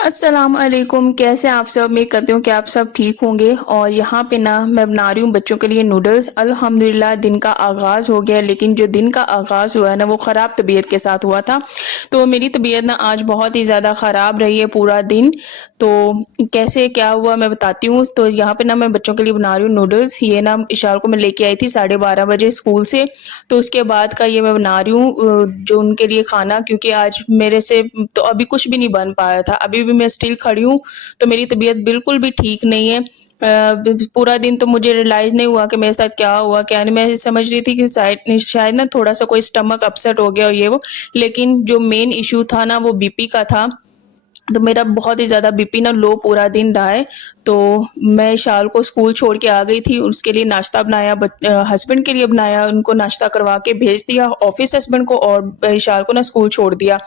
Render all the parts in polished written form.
अस्सलाम वालेकुम। कैसे आप सब? उम्मीद करती हूँ कि आप सब ठीक होंगे। और यहाँ पे ना मैं बना रही हूँ बच्चों के लिए नूडल्स। अल्हम्दुलिल्लाह दिन का आगाज़ हो गया, लेकिन जो दिन का आगाज़ हुआ है ना वो ख़राब तबीयत के साथ हुआ था। तो मेरी तबीयत ना आज बहुत ही ज़्यादा ख़राब रही है पूरा दिन। तो कैसे क्या हुआ मैं बताती हूँ। तो यहाँ पे ना मैं बच्चों के लिए बना रही हूँ नूडल्स। ये ना इशार को मैं लेके आई थी 12:30 बजे स्कूल से। तो उसके बाद का ये मैं बना रही हूँ जो उनके लिए खाना, क्योंकि आज मेरे से तो अभी कुछ भी नहीं बन पाया था। अभी भी मैं स्टिल खड़ी हूँ, तो मेरी तबीयत बिल्कुल भी ठीक नहीं है। पूरा दिन तो मुझे रियलाइज़ नहीं हुआ कि मेरे साथ क्या हुआ क्या नहीं। मैं समझ रही थी कि शायद ना थोड़ा-सा कोई स्टमक अपसेट हो गया हो ये वो, लेकिन जो मेन इश्यू था ना वो बीपी का था। तो मेरा बहुत ही ज़्यादा बीपी ना लो पूरा दिन रहा है। तो मैं इशाल को स्कूल छोड़ के आ गई थी, उसके लिए नाश्ता बनाया, हस्बैंड के लिए बनाया, उनको नाश्ता करवा के भेज दिया ऑफ़िस हस्बैंड को, और इशाल को ना स्कूल छोड़ दिया।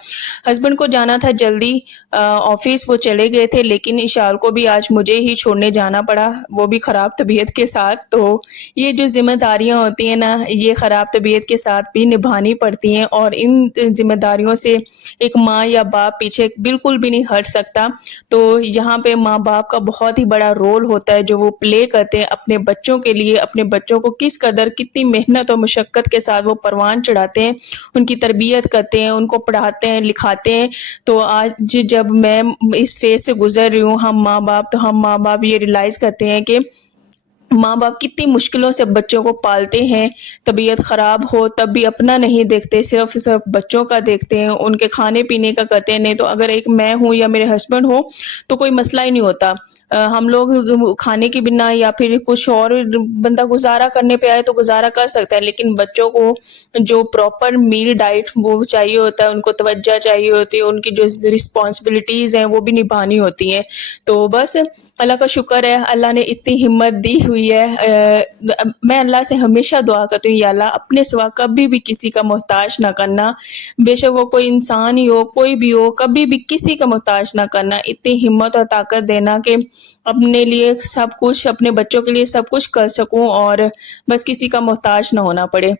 हस्बैंड को जाना था जल्दी ऑफ़िस, वो चले गए थे, लेकिन इशाल को भी आज मुझे ही छोड़ने जाना पड़ा, वो भी ख़राब तबीयत के साथ। तो ये जो ज़िम्मेदारियाँ होती हैं ना, ये ख़राब तबीयत के साथ भी निभानी पड़ती हैं, और इन ज़िम्मेदारियों से एक माँ या बाप पीछे बिल्कुल भी नहीं हट सकता। तो यहाँ पे माँ-बाप का बहुत ही बड़ा रोल होता है जो वो प्ले करते हैं अपने बच्चों के लिए, अपने बच्चों को किस कदर कितनी मेहनत और मुशक्कत के साथ वो परवान चढ़ाते हैं, उनकी तरबियत करते हैं, उनको पढ़ाते हैं, लिखाते हैं। तो आज जब मैं इस फ़ेज़ से गुज़र रही हूँ, हम माँ-बाप ये रियलाइज़ करते हैं कि माँ-बाप कितनी मुश्किलों से बच्चों को पालते हैं, तबीयत ख़राब हो तब भी अपना नहीं देखते, सिर्फ़ बच्चों का देखते हैं, उनके खाने-पीने का करते हैं। नहीं तो अगर एक मैं हूँ या मेरे हस्बैंड हो, तो कोई मसला ही नहीं होता। हम लोग खाने के बिना या फिर कुछ और बंदा गुज़ारा करने पे आए तो गुज़ारा कर सकता है, लेकिन बच्चों को जो प्रॉपर मील डाइट वो चाहिए होता है, उनको तवज्जो चाहिए होती है, उनकी जो रिस्पॉन्सिबिलिटीज़ हैं वो भी निभानी होती हैं। तो बस अल्लाह का शुक्र है, अल्लाह ने इतनी हिम्मत दी हुई है। मैं अल्लाह से हमेशा दुआ करती हूँ, या अल्लाह अपने सिवा कभी भी किसी का मोहताज ना करना, बेशक वो कोई इंसान ही हो, कोई भी हो, कभी भी किसी का मोहताज ना करना। इतनी हिम्मत और ताकत देना कि अपने लिए सब कुछ, अपने बच्चों के लिए सब कुछ कर सकूँ और बस किसी का मोहताज ना होना पड़े।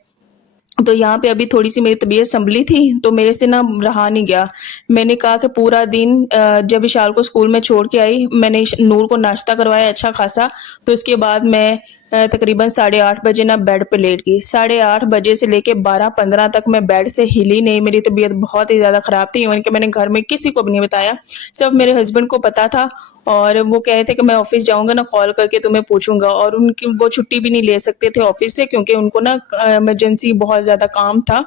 तो यहाँ पे अभी थोड़ी-सी मेरी तबीयत सँभली थी, तो मेरे से ना रहा नहीं गया। मैंने कहा कि पूरा दिन जब विशाल को स्कूल में छोड़ के आई, मैंने नूर को नाश्ता करवाया अच्छा खासा, तो उसके बाद मैं तकरीबन 8:30 बजे ना बेड पे लेट गई। 8:30 बजे से लेके 12:15 तक मैं बेड से हिली नहीं, मेरी तबीयत बहुत ही ज़्यादा ख़राब थी। इवन कि मैंने घर में किसी को भी नहीं बताया, सिर्फ़ मेरे हस्बैंड को पता था, और वो कह रहे थे कि मैं ऑफ़िस जाऊँगा ना कॉल करके तुम्हें पूछूँगा, और उनकी वो छुट्टी भी नहीं ले सकते थे ऑफ़िस से, क्योंकि उनको ना इमरजेंसी बहुत ज़्यादा काम था।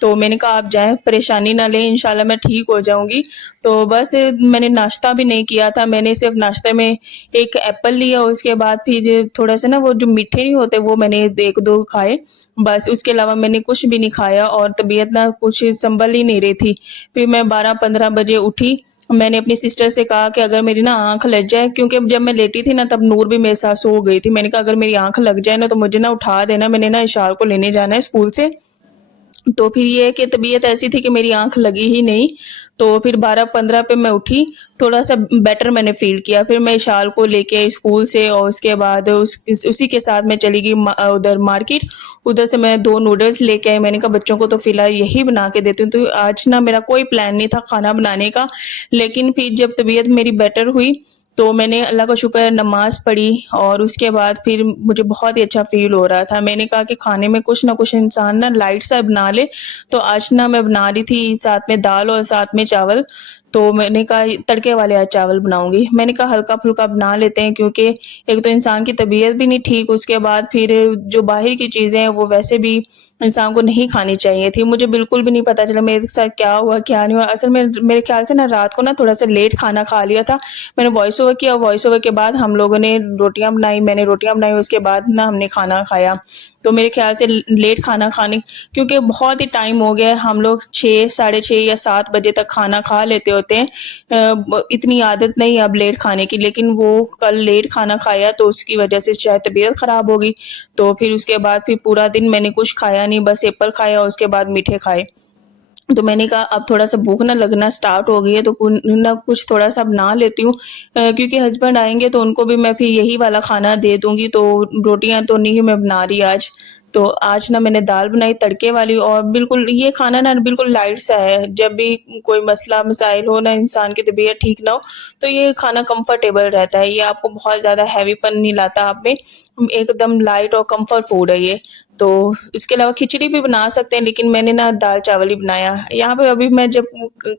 तो मैंने कहा आप जाएँ, परेशानी ना लें, इंशाल्लाह मैं ठीक हो जाऊँगी। तो बस मैंने नाश्ता भी नहीं किया था, मैंने सिर्फ़ नाश्ते में एक एप्पल लिया, उसके बाद फिर थोड़ा-सा ना वो जो मीठे नहीं होते वो मैंने 1-2 खाए, बस उसके अलावा मैंने कुछ भी नहीं खाया, और तबीयत ना कुछ सँभल ही नहीं रही थी। फिर मैं 12-15 बजे उठी, मैंने अपनी सिस्टर से कहा कि अगर मेरी ना आँख लग जाए, क्योंकि जब मैं लेटी थी ना तब नूर भी मेरे साथ सो गई थी। मैंने कहा अगर मेरी आँख लग जाए ना तो मुझे ना उठा देना, मैंने ना इशार को लेने जाना है स्कूल से। तो फिर ये है कि तबीयत ऐसी थी कि मेरी आँख लगी ही नहीं। तो फिर 12-15 पे मैं उठी, थोड़ा-सा बेटर मैंने फ़ील किया। फिर मैं इशाल को लेके आई स्कूल से, और उसके बाद उसी के साथ मैं चली गई उधर मार्केट। उधर से मैं 2 नूडल्स लेके आई। मैंने कहा बच्चों को तो फ़िलहाल यही बना के देती हूँ। तो आज ना मेरा कोई प्लान नहीं था खाना बनाने का, लेकिन फिर जब तबीयत मेरी बेटर हुई, तो मैंने अल्लाह का शुक्र है नमाज़ पढ़ी, और उसके बाद फिर मुझे बहुत ही अच्छा फ़ील हो रहा था। मैंने कहा कि खाने में कुछ ना कुछ इंसान ना लाइट सा बना ले, तो आज ना मैं बना रही थी साथ में दाल और साथ में चावल। तो मैंने कहा तड़के वाले आज चावल बनाऊँगी। मैंने कहा हल्का-फुल्का बना लेते हैं, क्योंकि एक तो इंसान की तबीयत भी नहीं ठीक, उसके बाद फिर जो बाहर की चीज़ें हैं वो वैसे भी इंसान को नहीं खानी चाहिए थी। मुझे बिल्कुल भी नहीं पता चला मेरे साथ क्या हुआ, क्या नहीं हुआ। असल में मेरे ख़्याल से ना रात को ना थोड़ा-सा लेट खाना खा लिया था। मैंने वॉइस ओवर किया, वॉइस ओवर के बाद हम लोगों ने रोटियाँ बनाई, मैंने रोटियाँ बनाई, उसके बाद ना हमने खाना खाया। तो मेरे ख़्याल से लेट खाना खाने, क्योंकि बहुत ही टाइम हो गया है, हम लोग 6, साढ़े 6 या 7 बजे तक खाना खा लेते होते हैं। इतनी आदत नहीं है अब लेट खाने की, लेकिन वो कल लेट खाना खाया तो उसकी वज़ह से शायद तबीयत ख़राब हो गई। तो फिर उसके बाद फिर पूरा दिन मैंने कुछ खाया नहीं, बस एप्पल खाया, उसके बाद मीठे खाए। तो मैंने कहा अब थोड़ा-सा भूख ना लगना स्टार्ट हो गई है, तो कुन ना कुछ थोड़ा-सा बना लेती हूँ, क्योंकि हस्बैंड आएँगे तो उनको भी मैं फिर यही वाला खाना दे दूँगी, तो रोटियाँ तो नहीं मैं बना रही आज। तो आज ना मैंने दाल बनाई तड़के वाली, और बिल्कुल ये खाना ना बिल्कुल लाइट सा है। जब भी कोई मसला मसाइल हो ना, इंसान की तबीयत ठीक ना हो, तो ये खाना कंफर्टेबल रहता है। ये आपको बहुत ज़्यादा हैवीपन नहीं लाता आप में, एकदम लाइट और कंफर्ट फूड है ये। तो इसके अलावा खिचड़ी भी बना सकते हैं, लेकिन मैंने ना दाल चावल ही बनाया। यहाँ पे अभी मैं जब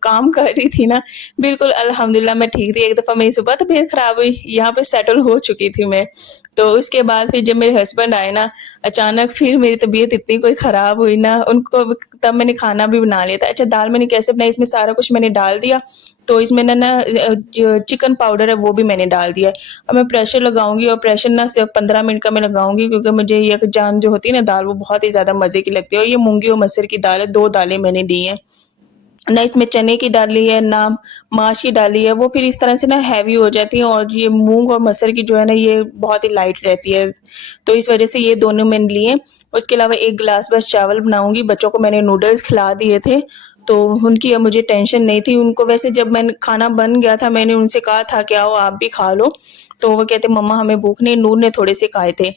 काम कर रही थी ना, बिल्कुल अल्हम्दुलिल्लाह मैं ठीक थी। एक दफ़ा मेरी सुबह तबीयत ख़राब हुई, यहाँ पे सेटल हो चुकी थी मैं। तो उसके बाद फिर जब मेरे हस्बैंड आए ना, अचानक फिर मेरी तबीयत इतनी कोई ख़राब हुई ना, उनको तब मैंने खाना भी बना लिया था। अच्छा, दाल मैंने कैसे बनाई, इसमें सारा कुछ मैंने डाल दिया। तो इसमें ना जो चिकन पाउडर है वो भी मैंने डाल दिया है। अब मैं प्रेशर लगाऊँगी, और प्रेशर ना सिर्फ़ 15 मिनट का मैं लगाऊँगी, क्योंकि मुझे यकजान जो होती है ना दाल, वो बहुत ही ज़्यादा मज़े की लगती है। और ये मूँगी और मसूर की दाल है, 2 दालें मैंने ली हैं। ना इसमें चने की डाली है, ना माश की डाली है, वो फिर इस तरह से ना हैवी हो जाती है, और ये मूँग और मसूर की जो है ना, ये बहुत ही लाइट रहती है। तो इस वज़ह से ये दोनों मैंने लिए। उसके अलावा 1 गिलास बस चावल बनाऊँगी। बच्चों को मैंने नूडल्स खिला दिए थे, तो उनकी अब मुझे टेंशन नहीं थी। उनको वैसे जब मैंने खाना बन गया था, मैंने उनसे कहा था कि आओ आप भी खा लो, तो वो कहते मम्मा हमें भूख नहीं, नूर ने थोड़े से खाए थे।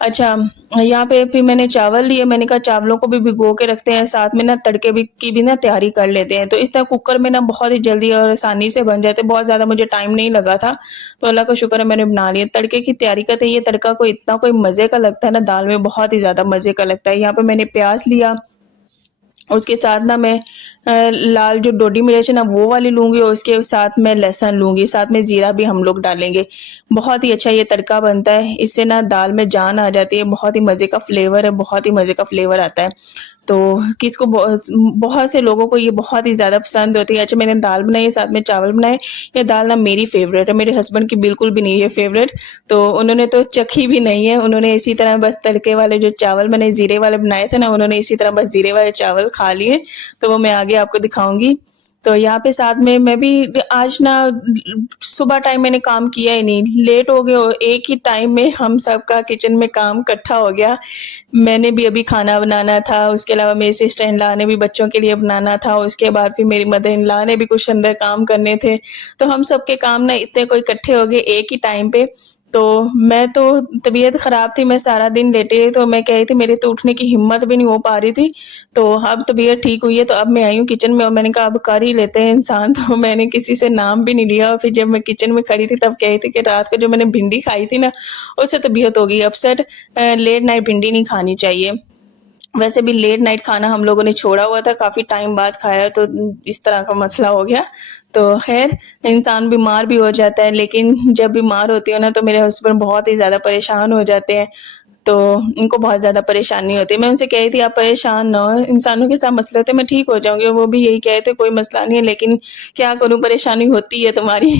अच्छा, यहाँ पे फिर मैंने चावल लिए, मैंने कहा चावलों को भी भिगो के रखते हैं, साथ में ना तड़के भी की भी ना तैयारी कर लेते हैं। तो इस तरह कुकर में ना बहुत ही जल्दी और आसानी से बन जाते हैं, बहुत ज़्यादा मुझे टाइम नहीं लगा था, तो अल्लाह का शुक्र है मैंने बना लिया। तड़के की तैयारी करते हैं, ये तड़का कोई इतना कोई मज़े का लगता है ना दाल में, बहुत ही ज़्यादा मज़े का लगता है। यहाँ पे मैंने प्याज़ लिया, उसके साथ ना मैं लाल जो डोडी मिर्च है ना वो वाली लूँगी, और उसके साथ मैं लहसुन लूँगी, साथ में ज़ीरा भी हम लोग डालेंगे। बहुत ही अच्छा ये तड़का बनता है, इससे ना दाल में जान आ जाती है, बहुत ही मज़े का फ्लेवर है, बहुत ही मज़े का फ्लेवर आता है। तो किसको बहुत से लोगों को ये बहुत ही ज़्यादा पसंद होती है। अच्छा, मैंने दाल बनाई है, साथ में चावल बनाए। ये दाल ना मेरी फ़ेवरेट है, मेरे हस्बैंड की बिल्कुल भी नहीं है फ़ेवरेट, तो उन्होंने तो चखी भी नहीं है। उन्होंने इसी तरह बस तड़के वाले जो चावल मैंने ज़ीरे वाले बनाए थे ना, उन्होंने इसी तरह बस ज़ीरे वाले चावल खा लिए, तो वो मैं आगे आपको दिखाऊँगी। तो यहाँ पे साथ में मैं भी आज ना सुबह टाइम मैंने काम किया ही नहीं, लेट हो गए, और एक ही टाइम में हम सबका किचन में काम इकट्ठा हो गया। मैंने भी अभी खाना बनाना था, उसके अलावा मेरी सिस्टर इन लॉ ने भी बच्चों के लिए बनाना था, उसके बाद फिर मेरी मदर इन लॉ ने भी कुछ अंदर काम करने थे। तो हम सबके काम ना इतने कोई इकट्ठे हो गए एक ही टाइम पे। तो मैं तो तबीयत ख़राब थी, मैं सारा दिन लेटी रही, तो मैं कह रही थी मेरे तो उठने की हिम्मत भी नहीं हो पा रही थी। तो अब तबीयत ठीक हुई है, तो अब मैं आई हूँ किचन में, और मैंने कहा अब कर ही लेते हैं इंसान, तो मैंने किसी से नाम भी नहीं लिया। और फिर जब मैं किचन में खड़ी थी तब कह रही थी कि रात को जो मैंने भिंडी खाई थी ना, उससे तबीयत हो गई अपसेट। लेट नाइट भिंडी नहीं खानी चाहिए। वैसे भी लेट नाइट खाना हम लोगों ने छोड़ा हुआ था, काफ़ी टाइम बाद खाया, तो इस तरह का मसला हो गया। तो ख़ैर, इंसान बीमार भी हो जाता है, लेकिन जब बीमार होती हूँ ना तो मेरे हस्बैंड बहुत ही ज़्यादा परेशान हो जाते हैं। तो उनको बहुत ज़्यादा परेशानी होती है। मैं उनसे कह रही थी आप परेशान ना हो, इंसानों के साथ मसले होते हैं, मैं ठीक हो जाऊँगी, और वो भी यही कह रहे थे कोई मसला नहीं है, लेकिन क्या करूँ परेशानी होती है तुम्हारी।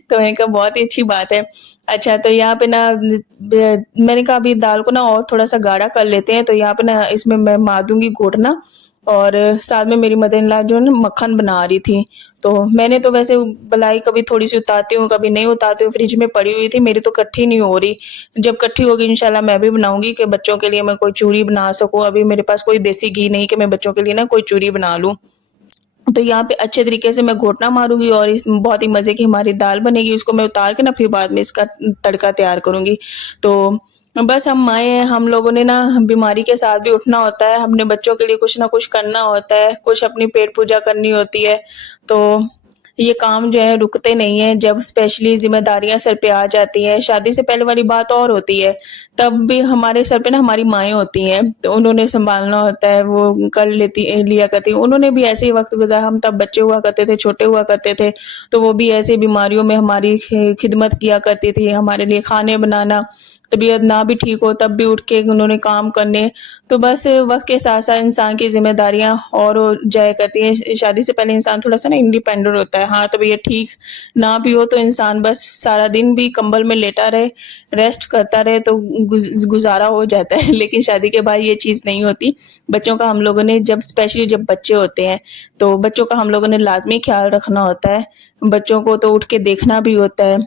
तो मैंने कहा बहुत ही अच्छी बात है। अच्छा, तो यहाँ पे ना मैंने कहा अभी दाल को ना और थोड़ा-सा गाढ़ा कर लेते हैं, तो यहाँ पे ना इसमें मैं मार दूँगी घोटना, और साथ में मेरी मदर इन लॉ जो है ना मक्खन बना रही थी। तो मैंने तो वैसे मलाई कभी थोड़ी-सी उतारती हूँ, कभी नहीं उतारती हूँ, फ्रिज में पड़ी हुई थी, मेरी तो इकट्ठी नहीं हो रही। जब इकट्ठी होगी इंशाल्लाह मैं भी बनाऊँगी कि बच्चों के लिए मैं कोई चूरी बना सकूँ। अभी मेरे पास कोई देसी घी नहीं कि मैं बच्चों के लिए ना कोई चूरी बना लूँ। तो यहाँ पे अच्छे तरीके से मैं घोटना मारूँगी, और इस बहुत ही मज़े की हमारी दाल बनेगी, उसको मैं उतार के ना फिर बाद में इसका तड़का तैयार करूँगी। तो बस हम माएँ हैं, हम लोगों ने ना बीमारी के साथ भी उठना होता है, अपने बच्चों के लिए कुछ ना कुछ करना होता है, कुछ अपनी पेट पूजा करनी होती है। तो ये काम जो है रुकते नहीं हैं, जब स्पेशली ज़िम्मेदारियाँ सर पे आ जाती हैं, शादी से पहले वाली बात और होती है, तब भी हमारे सर पे ना हमारी माएँ होती हैं, तो उन्होंने सँभालना होता है, वो कर लिया करती हैं। उन्होंने भी ऐसे ही वक़्त गुज़ारा, हम तब बच्चे हुआ करते थे, छोटे हुआ करते थे, तो वो भी ऐसे बीमारियों में हमारी खिदमत किया करती थी, हमारे लिए खाने बनाना, तबीयत ना भी ठीक हो तब भी उठ के उन्होंने काम करने। तो बस वक़्त के साथ-साथ इंसान की ज़िम्मेदारियाँ और हो जाया करती हैं। शादी से पहले इंसान थोड़ा-सा ना इंडिपेंडेंट होता है। हाँ, तबीयत ठीक ना भी हो तो इंसान बस सारा दिन भी कंबल में लेटा रहे, रेस्ट करता रहे, तो गुज़ारा हो जाता है। लेकिन शादी के बाद ये चीज़ नहीं होती। बच्चों का हम लोगों ने जब स्पेशली जब बच्चे होते हैं, तो बच्चों का हम लोगों ने लाज़मी ख़्याल रखना होता है। बच्चों को तो उठ के देखना भी होता है।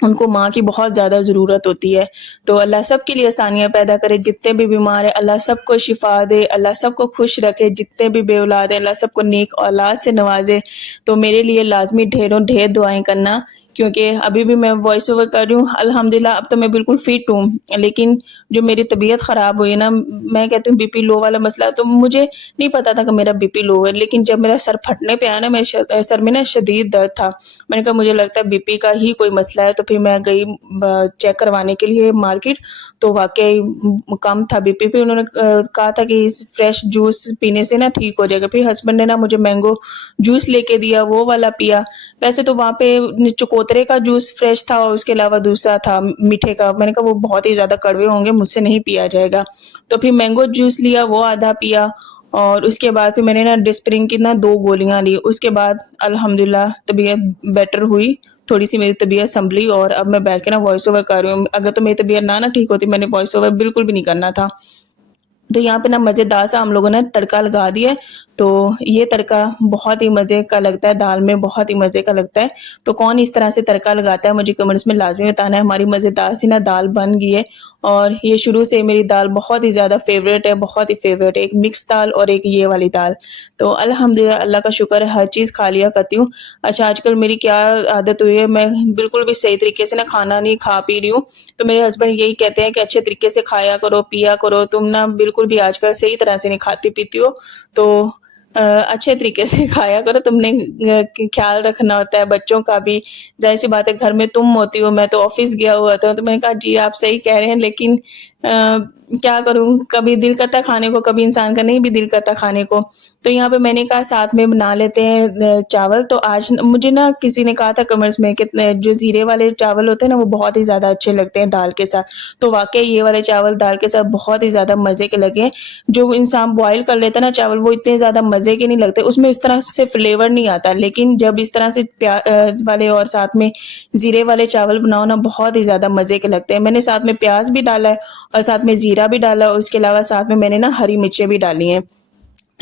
उनको माँ की बहुत ज़्यादा ज़रूरत होती है। तो अल्लाह सबके लिए आसानियाँ पैदा करे, जितने भी बीमार हैं अल्लाह सबको शिफ़ा दे, अल्लाह सबको खुश रखे, जितने भी बेऔलाद हैं अल्लाह सबको नेक औलाद से नवाज़े। तो मेरे लिए लाज़मी ढेरों ढेर दुआएँ करना, क्योंकि अभी भी मैं वॉइस ओवर कर रही हूँ, अल्हम्दुलिल्लाह अब तो मैं बिल्कुल फ़िट हूँ। लेकिन जो मेरी तबीयत ख़राब हुई ना, मैं कहती हूँ बीपी लो वाला मसला, तो मुझे नहीं पता था कि मेरा बीपी लो है, लेकिन जब मेरा सर फटने पे आया ना, मेरे सर में ना शदीद दर्द था। मैंने कहा मुझे लगता है बीपी का ही कोई मसला है, तो फिर मैं गई चेक करवाने के लिए मार्केट, तो वाक़ई कम था बीपी। फिर उन्होंने कहा था कि इस फ्रेश जूस पीने से ना ठीक हो जाएगा। फिर हस्बैंड ने ना मुझे मैंगो जूस लेके दिया, वो वाला पिया। वैसे तो वहाँ पे चकोतरे का जूस फ्रेश था और उसके अलावा दूसरा था मीठे का। मैंने कहा वो बहुत ही ज़्यादा कड़वे होंगे, मुझसे नहीं पिया जाएगा। तो फिर मैंगो जूस लिया, वो आधा पिया और उसके बाद फिर मैंने ना डिस्प्रिन की ना 2 गोलियाँ ली। उसके बाद अल्हम्दुलिल्लाह तबीयत बेटर हुई, थोड़ी-सी मेरी तबीयत सँभली और अब मैं बैठ के ना वॉइस ओवर कर रही हूँ। अगर तो मेरी तबीयत ना ठीक होती, मैंने वॉइस ओवर बिल्कुल भी नहीं करना था। तो यहाँ पे ना मज़ेदार सा हम लोगों ने तड़का लगा दिया है, तो ये तड़का बहुत ही मज़े का लगता है, दाल में बहुत ही मज़े का लगता है। तो कौन इस तरह से तड़का लगाता है, मुझे कमेंट्स में लाज़मी बताना है। हमारी मज़ेदार सी ना दाल बन गई है और ये शुरू से मेरी दाल बहुत ही ज़्यादा फ़ेवरेट है, बहुत ही फ़ेवरेट है। एक मिक्स दाल और एक ये वाली दाल। तो अल्हम्दुलिल्लाह अल्लाह का शुक्र है, हर चीज़ खा लिया करती हूँ। अच्छा आजकल मेरी क्या आदत हुई है, मैं बिल्कुल भी सही तरीके से ना खाना नहीं खा पी रही हूँ। तो मेरे हस्बैंड यही कहते हैं कि अच्छे तरीके से खाया करो, पिया करो, तुम ना बिल्कुल भी आजकल सही तरह से नहीं खाती-पीती हो। तो अच्छे तरीके से खाया करो, तुमने ख्याल रखना होता है बच्चों का भी। ज़ाहिर-सी बात है घर में तुम होती हो, मैं तो ऑफ़िस गया हुआ था। तो मैंने कहा जी आप सही कह रहे हैं, लेकिन क्या करूँ, कभी दिल करता है खाने को, कभी इंसान का नहीं भी दिल करता खाने को। तो यहाँ पे मैंने कहा साथ में बना लेते हैं चावल। तो आज मुझे ना किसी ने कहा था कमेंट्स में कि जो ज़ीरे वाले चावल होते हैं ना, वो बहुत ही ज़्यादा अच्छे लगते हैं दाल के साथ। तो वाक़ई ये वाले चावल दाल के साथ बहुत ही ज़्यादा मज़े के लगे। जो इंसान बॉयल कर लेता है ना चावल, वो इतने ज़्यादा मज़े के नहीं लगते, उसमें उस तरह से फ्लेवर नहीं आता। लेकिन जब इस तरह से वाले और साथ में ज़ीरे वाले चावल बनाओ ना, बहुत ही ज़्यादा मज़े के लगते हैं। मैंने साथ में प्याज़ भी डाला है और साथ में ज़ीरा भी डाला, और उसके अलावा साथ में मैंने ना हरी मिर्चें भी डाली हैं।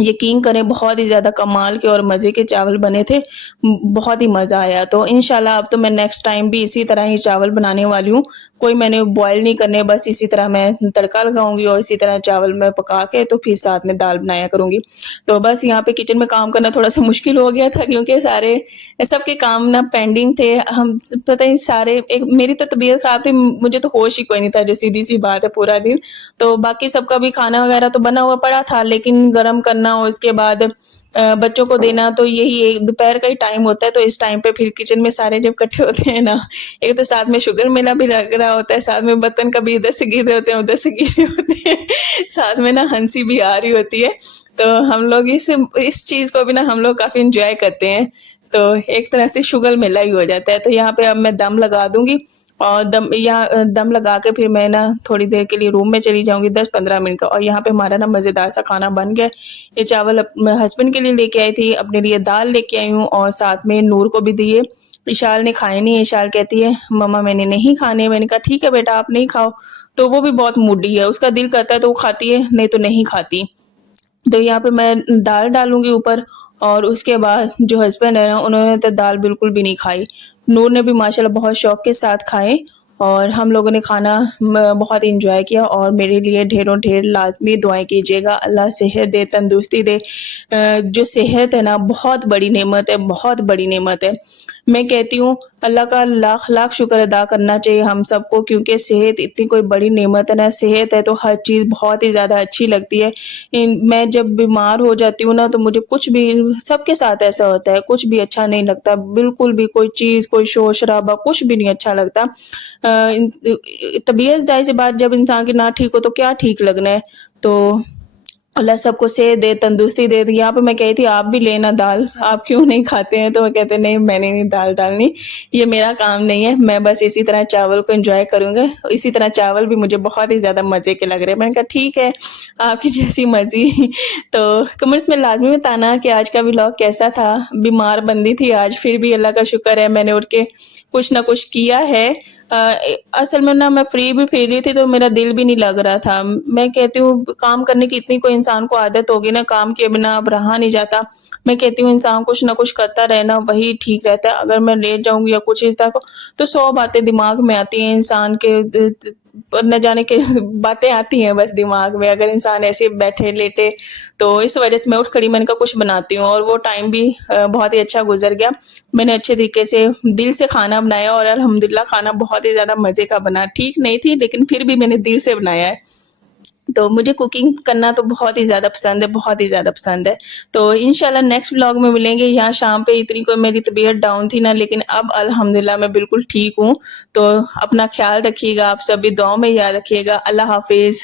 यकीन करें बहुत ही ज़्यादा कमाल के और मज़े के चावल बने थे। बहुत ही मज़ा आया। तो इंशाल्लाह अब तो मैं नेक्स्ट टाइम भी इसी तरह ही चावल बनाने वाली हूँ। कोई मैंने बॉयल नहीं करने, बस इसी तरह मैं तड़का लगाऊँगी और इसी तरह चावल मैं पका के तो फिर साथ में दाल बनाया करूँगी। तो बस यहाँ पे किचन में काम करना थोड़ा-सा मुश्किल हो गया था, क्योंकि सारे सबके काम ना पेंडिंग थे। हम पता नहीं सारे एक मेरी तो तबीयत ख़राब थी, मुझे तो होश ही कोई नहीं था, जो सीधी-सी बात है पूरा दिन। तो बाकी सबका भी खाना वगैरह तो बना हुआ पड़ा था, लेकिन गरम करना और उसके बाद बच्चों को देना, तो यही एक दोपहर का ही टाइम होता है। तो इस टाइम पे फिर किचन में सारे जब इकट्ठे होते हैं ना, एक तो साथ में शुगर मेला भी लग रहा होता है, साथ में बर्तन कभी इधर से गिर रहे होते हैं, उधर से गिर रहे होते हैं, साथ में ना हँसी भी आ रही होती है। तो हम लोग इस चीज़ को भी ना हम लोग काफ़ी एन्जॉय करते हैं। तो एक तरह से शुगर मेला ही हो जाता है। तो यहाँ पे अब मैं दम लगा दूँगी और दम लगा के फिर मैं ना थोड़ी देर के लिए रूम में चली जाऊँगी, 10-15 मिनट का। और यहाँ पे हमारा ना मज़ेदार सा खाना बन गया है। ये चावल मैं हस्बैंड के लिए लेके आई थी, अपने लिए दाल लेके आई हूँ और साथ में नूर को भी दिए। इशाल ने खाए नहीं, इशाल कहती है मम्मा मैंने नहीं खाने। मैंने कहा ठीक है बेटा आप नहीं खाओ। तो वो भी बहुत मूडी है, उसका दिल करता है तो वो खाती है, नहीं तो नहीं खाती। तो यहाँ पे मैं दाल डालूँगी ऊपर और उसके बाद जो हस्बैंड है ना, उन्होंने तो दाल बिल्कुल भी नहीं खाई। नूर ने भी माशाल्लाह बहुत शौक के साथ खाए और हम लोगों ने खाना बहुत एंजॉय किया। और मेरे लिए ढेरों ढेर लाज़मी दुआएँ कीजिएगा, अल्लाह सेहत दे, तंदुरुस्ती दे। जो सेहत है ना बहुत बड़ी नेमत है, बहुत बड़ी नेमत है। मैं कहती हूँ अल्लाह का लाख-लाख शुक्र अदा करना चाहिए हम सबको, क्योंकि सेहत इतनी कोई बड़ी नेमत है ना, सेहत है तो हर चीज़ बहुत ही ज़्यादा अच्छी लगती है। मैं जब बीमार हो जाती हूँ ना, तो मुझे कुछ भी, सबके साथ ऐसा होता है, कुछ भी अच्छा नहीं लगता, बिल्कुल भी कोई चीज़, कोई शोर-शराबा कुछ भी नहीं अच्छा लगता। तबीयत ज़ाहिर-सी बात जब इंसान की ना ठीक हो तो क्या ठीक लगना है। तो अल्लाह सबको सेहत दे, तंदुरुस्ती दे। तो यहाँ पे मैं कही थी आप भी लेना दाल, आप क्यों नहीं खाते हैं? तो वो कहते नहीं मैंने नहीं दाल डालनी, ये मेरा काम नहीं है, मैं बस इसी तरह चावल को एन्जॉय करूँगा। इसी तरह चावल भी मुझे बहुत ही ज़्यादा मज़े के लग रहे हैं। मैंने कहा ठीक है, आपकी जैसी मर्ज़ी। तो कमेंट्स में लाज़मी बताना कि आज का व्लॉग कैसा था? बीमार बंदी थी आज, फिर भी अल्लाह का शुक्र है मैंने उठ के कुछ ना कुछ किया है। असल में ना मैं फ्री भी फिर रही थी तो मेरा दिल भी नहीं लग रहा था। मैं कहती हूँ काम करने की इतनी कोई इंसान को आदत होगी ना, काम किए बिना अब रहा नहीं जाता। मैं कहती हूँ इंसान कुछ ना कुछ करता रहे ना, वही ठीक रहता है। अगर मैं लेट जाऊँगी या कुछ इस तरह को, तो 100 बातें दिमाग में आती हैं इंसान के, न जाने के बातें आती हैं बस दिमाग में, अगर इंसान ऐसे बैठे लेटे। तो इस वजह से मैं उठ खड़ी, मैंने कहा कुछ बनाती हूँ, और वो टाइम भी बहुत ही अच्छा गुजर गया। मैंने अच्छे तरीके से दिल से खाना बनाया और अल्हम्दुलिल्लाह खाना बहुत ही ज़्यादा मज़े का बना। ठीक नहीं थी लेकिन फिर भी मैंने दिल से बनाया है। तो मुझे कुकिंग करना तो बहुत ही ज़्यादा पसंद है, बहुत ही ज़्यादा पसंद है। तो इंशाल्लाह नेक्स्ट व्लॉग में मिलेंगे। यहाँ शाम पे इतनी कोई मेरी तबीयत डाउन थी ना, लेकिन अब अल्हम्दुलिल्लाह मैं बिल्कुल ठीक हूँ। तो अपना ख़्याल रखिएगा, आप सभी दुआओं में याद रखिएगा। अल्लाह हाफ़िज़।